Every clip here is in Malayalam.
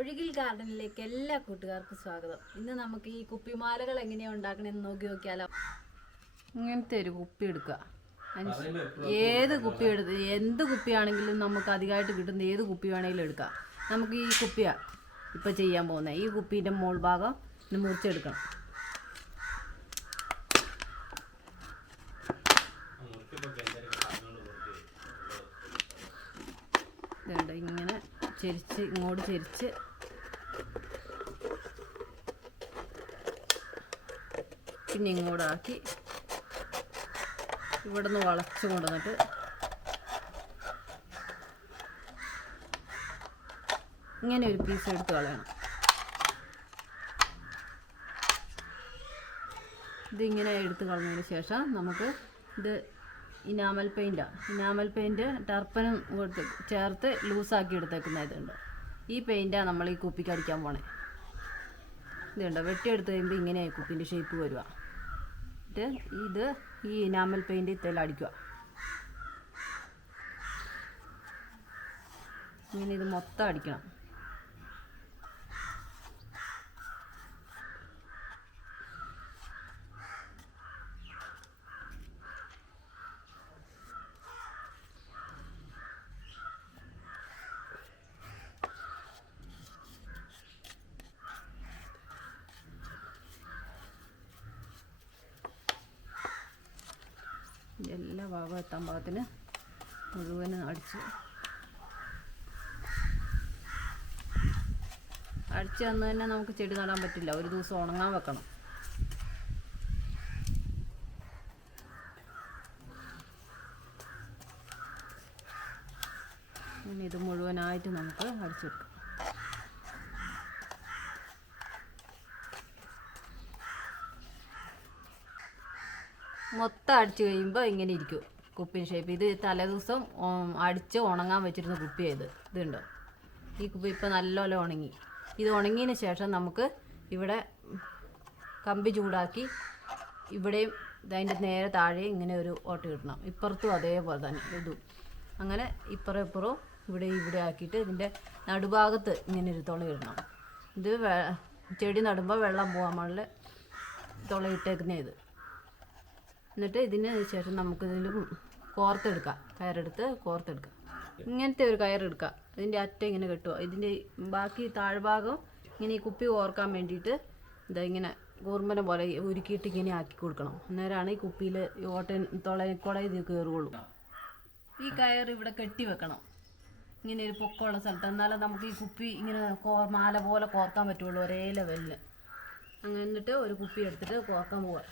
ഒഴുകിൽ ഗാർഡനിലേക്ക് എല്ലാ കൂട്ടുകാർക്കും സ്വാഗതം. ഇന്ന് നമുക്ക് ഈ കുപ്പിമാലകൾ എങ്ങനെയാണ് ഉണ്ടാക്കണമെന്ന് നോക്കിയാലോ. ഇങ്ങനത്തെ ഒരു കുപ്പി എടുക്കുക. ഏത് കുപ്പി എടുത്ത് എന്ത് കുപ്പിയാണെങ്കിലും നമുക്ക് അധികമായിട്ട് കിട്ടുന്ന ഏത് കുപ്പി വേണമെങ്കിലും എടുക്കാം. നമുക്ക് ഈ കുപ്പിയാണ് ഇപ്പം ചെയ്യാൻ പോകുന്നത്. ഈ കുപ്പീൻ്റെ മോൾ ഭാഗം മുറിച്ചെടുക്കണം. ഇങ്ങനെ ചെരിച്ച് ഇങ്ങോട്ട് ചെരിച്ച് പിന്നെ ഇങ്ങോട്ടാക്കി ഇവിടെ നിന്ന് വളച്ച് കൊണ്ടുവന്നിട്ട് ഇങ്ങനെ ഒരു പീസ് എടുത്ത് കളയണം. ഇതിങ്ങനെ എടുത്ത് കളഞ്ഞതിന് ശേഷം നമുക്ക് ഇത് ഇനാമൽ പെയിൻറ്റ് ടർപ്പനും ചേർത്ത് ലൂസാക്കി എടുത്തേക്കുന്ന ഇതുണ്ട്. ഈ പെയിൻറ്റാണ് നമ്മൾ ഈ കുപ്പിക്ക് അടിക്കാൻ പോണേ. ഇതുണ്ട്, വെട്ടിയെടുത്ത് കഴിയുമ്പോൾ ഇങ്ങനെയായി കുപ്പിൻ്റെ ഷേപ്പ് വരിക. ഇത് ഈ ഇനാമൽ പെയിൻറ്റ് ഇതെല്ലാം അടിക്കുക. ഇങ്ങനെ ഇത് മൊത്തം അടിക്കണം. എല്ലാ ഭാഗവും എത്താൻ പാകത്തിന് മുഴുവനും അടിച്ച് തന്നു തന്നെ നമുക്ക് ചെടി നടാൻ പറ്റില്ല. ഒരു ദിവസം ഉണങ്ങാൻ വെക്കണം. ഇനി ഇത് മുഴുവനായിട്ട് നമുക്ക് അടിച്ചു വെക്കാം. മൊത്തം അടിച്ചു കഴിയുമ്പോൾ ഇങ്ങനെ ഇരിക്കും കുപ്പിൻ ഷേപ്പ്. ഇത് തലേദിവസം അടിച്ച് ഉണങ്ങാൻ വെച്ചിരുന്ന കുപ്പിയാണ് ഇതുണ്ടോ. ഈ കുപ്പി ഇപ്പോൾ നല്ലപോലെ ഉണങ്ങി. ഇത് ഉണങ്ങിയതിന് ശേഷം നമുക്ക് ഇവിടെ കമ്പി ചൂടാക്കി ഇവിടെയും അതിൻ്റെ നേരെ താഴെ ഇങ്ങനെ ഒരു ഓട്ട കിട്ടണം. ഇപ്പുറത്തും അതേപോലെ തന്നെ ഇതും അങ്ങനെ ഇപ്പുറവും ഇവിടെ ആക്കിയിട്ട് ഇതിൻ്റെ നടുഭാഗത്ത് ഇങ്ങനെ ഒരു തുള ഇടണം. ഇത് ചെടി നടുമ്പോൾ വെള്ളം പോകാൻ വേണ്ടി തുള ഇട്ടേക്കുന്ന ഇത്. എന്നിട്ട് ഇതിന് ശേഷം നമുക്കിതിൽ കോർത്തെടുക്കാം. കയറെടുത്ത് കോർത്തെടുക്കാം. ഇങ്ങനത്തെ ഒരു കയറെടുക്കുക. ഇതിൻ്റെ അറ്റം ഇങ്ങനെ കെട്ടുക. ഇതിൻ്റെ ബാക്കി താഴ്ഭാഗം ഇങ്ങനെ ഈ കുപ്പി ഓർക്കാൻ വേണ്ടിയിട്ട് ഇതാ ഇങ്ങനെ കൂർമ്മനം പോലെ ഉരുക്കിയിട്ട് ഇങ്ങനെ ആക്കി കൊടുക്കണം. അന്നേരമാണ് ഈ കുപ്പിയിൽ കുട ഇത് കയറുകയുള്ളൂ. ഈ കയർ ഇവിടെ കെട്ടി വെക്കണം ഇങ്ങനെ ഒരു പൊക്കമുള്ള സ്ഥലത്ത്. എന്നാലും നമുക്ക് ഈ കുപ്പി ഇങ്ങനെ മാല പോലെ കോർക്കാൻ പറ്റുള്ളൂ ഒരേ ലെവലിൽ. അങ്ങനെ എന്നിട്ട് ഒരു കുപ്പി എടുത്തിട്ട് കോർക്കാൻ പോവുക.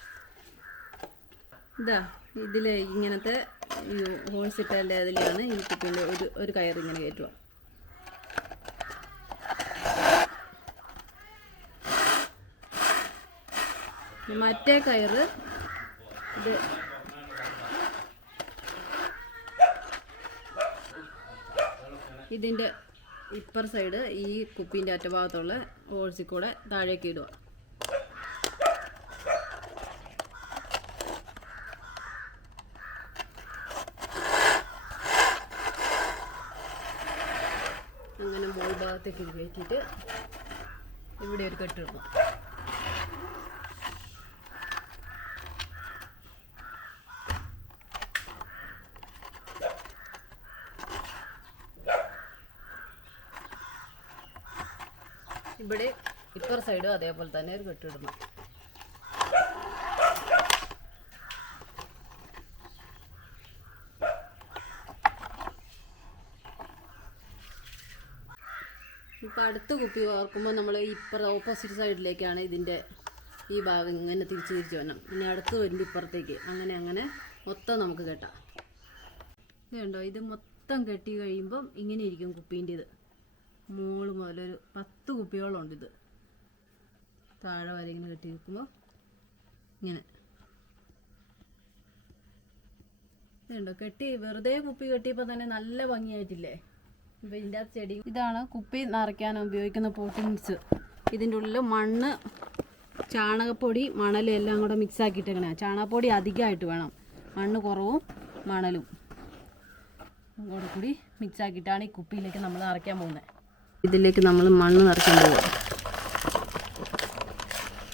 ഇതാ ഇതിൽ ഇങ്ങനത്തെ ഈ ഹോൾസ് ഇട്ടതിൻ്റെ അതിലാണ് ഈ കുപ്പീൻ്റെ ഒരു കയർ ഇങ്ങനെ കയറ്റുക. മറ്റേ കയറ് ഇത് ഇതിൻ്റെ ഇപ്പർ സൈഡ് ഈ കുപ്പീൻ്റെ അറ്റഭാഗത്തുള്ള ഹോൾസിൽ കൂടെ താഴേക്ക് ഇടുക. അങ്ങനെ മോൾ ഭാഗത്തേക്ക് കയറ്റിയിട്ട് ഇവിടെ ഒരു കെട്ടിടണം. ഇവിടെ ഇപ്പർ സൈഡ് അതേപോലെ തന്നെ ഒരു കെട്ടിടണം. ഇപ്പം അടുത്ത കുപ്പി ഓർക്കുമ്പോൾ നമ്മൾ ഓപ്പോസിറ്റ് സൈഡിലേക്കാണ് ഇതിൻ്റെ ഈ ഭാഗം ഇങ്ങനെ തിരിച്ച് വരണം. ഇനി അടുത്ത് വരുമ്പോൾ ഇപ്പുറത്തേക്ക് അങ്ങനെ മൊത്തം നമുക്ക് കെട്ടാം. ഇത് കണ്ടോ, ഇത് മൊത്തം കെട്ടി കഴിയുമ്പം ഇങ്ങനെ ഇരിക്കും കുപ്പീൻ്റെ. ഇത് മോള് മുതലൊരു 10 കുപ്പിയോളമുണ്ട്. ഇത് താഴെ വരെ ഇങ്ങനെ കെട്ടി വെക്കുമ്പോൾ ഇങ്ങനെ ഇതുണ്ടോ. വെറുതെ കുപ്പി കെട്ടിയപ്പോൾ തന്നെ നല്ല ഭംഗിയായിട്ടില്ലേ. ഇപ്പം ഇതിൻ്റെ ചെടി ഇതാണ് കുപ്പി നിറയ്ക്കാൻ ഉപയോഗിക്കുന്ന പോട്ടിങ്സ്. ഇതിൻ്റെ ഉള്ളിൽ മണ്ണ്, ചാണകപ്പൊടി, മണലും എല്ലാം കൂടെ മിക്സ് ആക്കിയിട്ടേക്കണേ. ചാണകപ്പൊടി അധികമായിട്ട് വേണം, മണ്ണ് കുറവും മണലും കൂടെ കൂടി മിക്സ് ആക്കിയിട്ടാണ് ഈ കുപ്പിയിലേക്ക് നമ്മൾ നിറയ്ക്കാൻ പോകുന്നത്. ഇതിലേക്ക് നമ്മൾ മണ്ണ് നിറയ്ക്കാൻ പോകുക.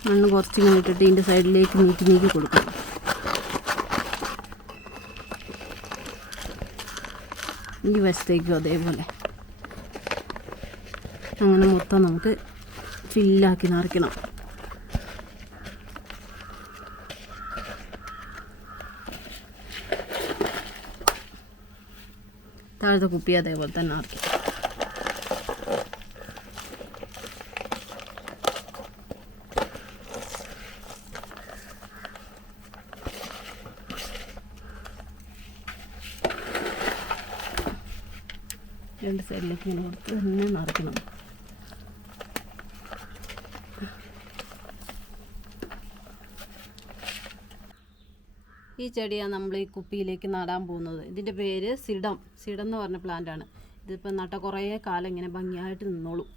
മണ്ണ് കുറച്ചിങ്ങനെ ഇട്ടിട്ട് ഇതിൻ്റെ സൈഡിലേക്ക് നീക്കി കൊടുക്കണം. ഈ വശത്തേക്കും അതേപോലെ അങ്ങനെ മൊത്തം നമുക്ക് ഫില്ലാക്കി നിറയ്ക്കണം. താഴത്തെ കുപ്പി അതേപോലെ തന്നെ നിറയ്ക്കും. രണ്ട് സൈഡിലേക്ക് ഇങ്ങനെ കൊടുത്ത് തന്നെ നിറയ്ക്കണം. ഈ ചെടിയാണ് നമ്മൾ ഈ കുപ്പിയിലേക്ക് നടാൻ പോകുന്നത്. ഇതിൻ്റെ പേര് സിഡം എന്ന് പറഞ്ഞ പ്ലാന്റാണ്. ഇതിപ്പോൾ നട്ട കുറേ കാലം ഇങ്ങനെ ഭംഗിയായിട്ട് നിന്നോളും.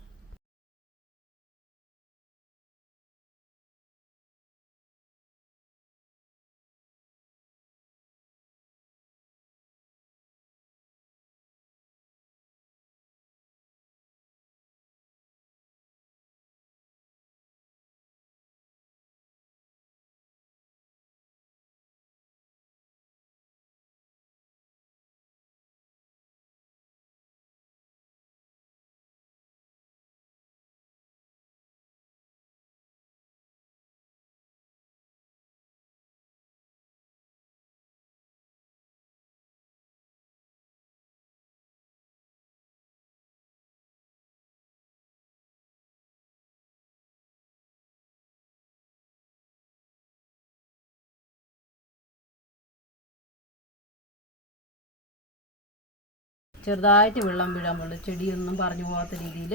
ചെറുതായിട്ട് വെള്ളം വീഴാൻ പാടില്ല. ചെടിയൊന്നും പറഞ്ഞു പോകാത്ത രീതിയിൽ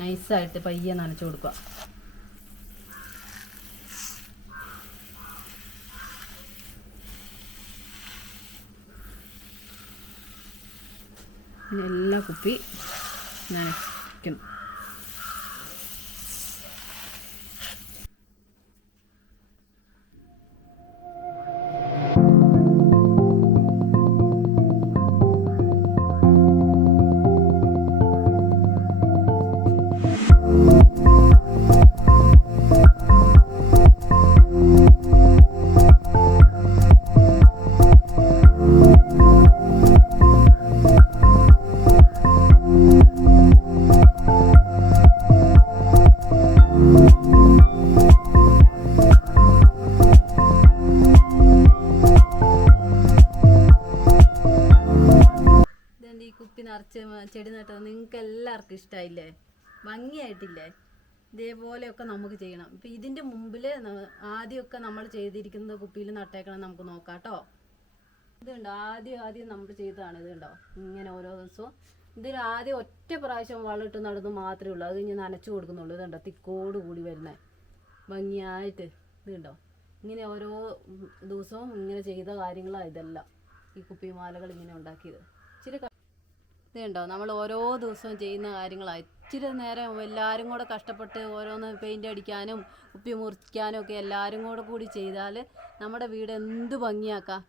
നൈസായിട്ട് പയ്യെ നനച്ചു കൊടുക്കുക. എല്ലാ കുപ്പി നനയ്ക്കണം. നിറച്ച് ചെടി നട്ടത് നിങ്ങൾക്ക് എല്ലാവർക്കും ഇഷ്ടമായില്ലേ? ഭംഗിയായിട്ടില്ലേ? ഇതേപോലെയൊക്കെ നമുക്ക് ചെയ്യണം. ഇപ്പം ഇതിൻ്റെ മുമ്പിൽ ആദ്യമൊക്കെ നമ്മൾ ചെയ്തിരിക്കുന്ന കുപ്പിയിൽ നട്ടേക്കണം. നമുക്ക് നോക്കാം കേട്ടോ. ഇതുണ്ടോ, ആദ്യം നമ്മൾ ചെയ്തതാണ്. ഇതുണ്ടോ, ഇങ്ങനെ ഓരോ ദിവസവും ഇതിൽ ആദ്യം ഒറ്റ പ്രാവശ്യം വളമിട്ട് നടന്നു മാത്രമേ ഉള്ളൂ. അത് കഴിഞ്ഞ് നനച്ചു കൊടുക്കുന്നുള്ളൂ. ഇതുണ്ടോ, തിക്കോട് കൂടി വരുന്നത് ഭംഗിയായിട്ട്. ഇതുണ്ടോ, ഇങ്ങനെ ഓരോ ദിവസവും ഇങ്ങനെ ചെയ്ത കാര്യങ്ങളാണ് ഇതെല്ലാം. ഈ കുപ്പിമാലകൾ ഇങ്ങനെ ഉണ്ടാക്കിയത്. ഇച്ചിരി ഇതുണ്ടോ, നമ്മൾ ഓരോ ദിവസവും ചെയ്യുന്ന കാര്യങ്ങളാണ്. ഇച്ചിരി നേരം എല്ലാവരും കൂടെ കഷ്ടപ്പെട്ട് ഓരോന്ന് പെയിൻ്റ് അടിക്കാനും കുപ്പി മുറിക്കാനും ഒക്കെ എല്ലാവരും കൂടി ചെയ്താൽ നമ്മുടെ വീട് എന്ത് ഭംഗിയാക്കാം.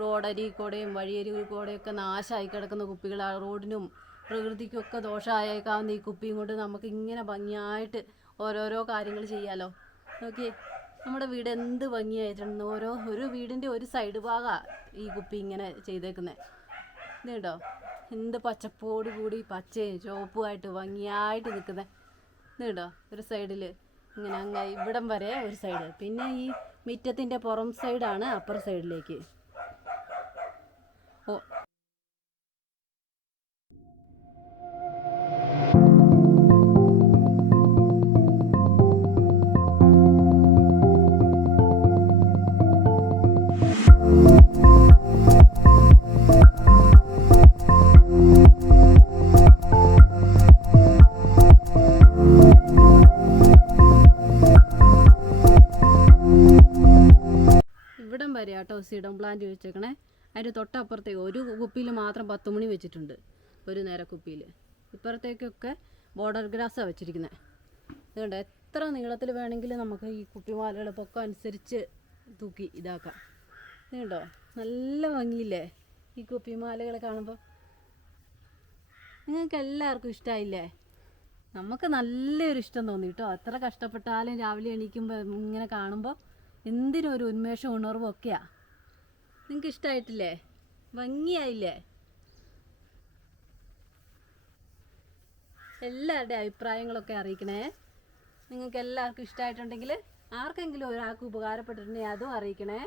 റോഡരി കൂടെയും വഴിയരി കൂടെയൊക്കെ നാശമായി കിടക്കുന്ന കുപ്പികൾ റോഡിനും പ്രകൃതിക്കൊക്കെ ദോഷമായേക്കാവുന്ന ഈ കുപ്പിയും കൊണ്ട് നമുക്ക് ഇങ്ങനെ ഭംഗിയായിട്ട് ഓരോരോ കാര്യങ്ങൾ ചെയ്യാമല്ലോ. നോക്കി, നമ്മുടെ വീട് എന്ത് ഭംഗിയായിട്ടുണ്ട്. ഒരു വീടിൻ്റെ ഒരു സൈഡ് ഭാഗമാണ് ഈ കുപ്പി ഇങ്ങനെ ചെയ്തേക്കുന്നത്. ഇത് കേട്ടോ, എന്ത് പച്ചപ്പോട് കൂടി പച്ചയും ചുവപ്പുമായിട്ട് ഭംഗിയായിട്ട് നിൽക്കുന്നത്. ഇത് കേട്ടോ, ഒരു സൈഡിൽ ഇങ്ങനെ അങ്ങ് ഇവിടം വരെ ഒരു സൈഡ്, പിന്നെ ഈ മുറ്റത്തിൻ്റെ പുറം സൈഡാണ് അപ്പുറ സൈഡിലേക്ക്. ഓ, ഇവിടം വരെ കേട്ടോ സിഡം പ്ലാന്റ് വെച്ചേക്കണേ. അതിൻ്റെ തൊട്ടപ്പുറത്തേക്ക് ഒരു കുപ്പിയിൽ മാത്രം 10 മണി വെച്ചിട്ടുണ്ട്, ഒരു നേര കുപ്പിയിൽ. ഇപ്പുറത്തേക്കൊക്കെ ബോർഡർ ഗ്രാസാണ് വെച്ചിരിക്കുന്നത്. അതുകൊണ്ട് എത്ര നീളത്തിൽ വേണമെങ്കിലും നമുക്ക് ഈ കുപ്പിമാലകൾ പൊക്കം അനുസരിച്ച് തൂക്കി ഇതാക്കാം. ഇതുണ്ടോ, നല്ല ഭംഗിയില്ലേ ഈ കുപ്പിമാലകൾ കാണുമ്പോൾ? നിങ്ങൾക്ക് എല്ലാവർക്കും ഇഷ്ടമായില്ലേ? നമുക്ക് നല്ലൊരു ഇഷ്ടം തോന്നി കേട്ടോ. എത്ര കഷ്ടപ്പെട്ടാലും രാവിലെ എണീക്കുമ്പോൾ ഇങ്ങനെ കാണുമ്പോൾ എന്തിനും ഒരു ഉന്മേഷവും ഉണർവും ഒക്കെയാണ്. നിങ്ങൾക്ക് ഇഷ്ടമായിട്ടില്ലേ? ഭംഗിയായില്ലേ? എല്ലാവരുടെയും അഭിപ്രായങ്ങളൊക്കെ അറിയിക്കണേ. നിങ്ങൾക്ക് എല്ലാവർക്കും ഇഷ്ടമായിട്ടുണ്ടെങ്കിൽ, ആർക്കെങ്കിലും ഒരാൾക്ക് ഉപകാരപ്പെട്ടിട്ടുണ്ടെങ്കിൽ അതും അറിയിക്കണേ.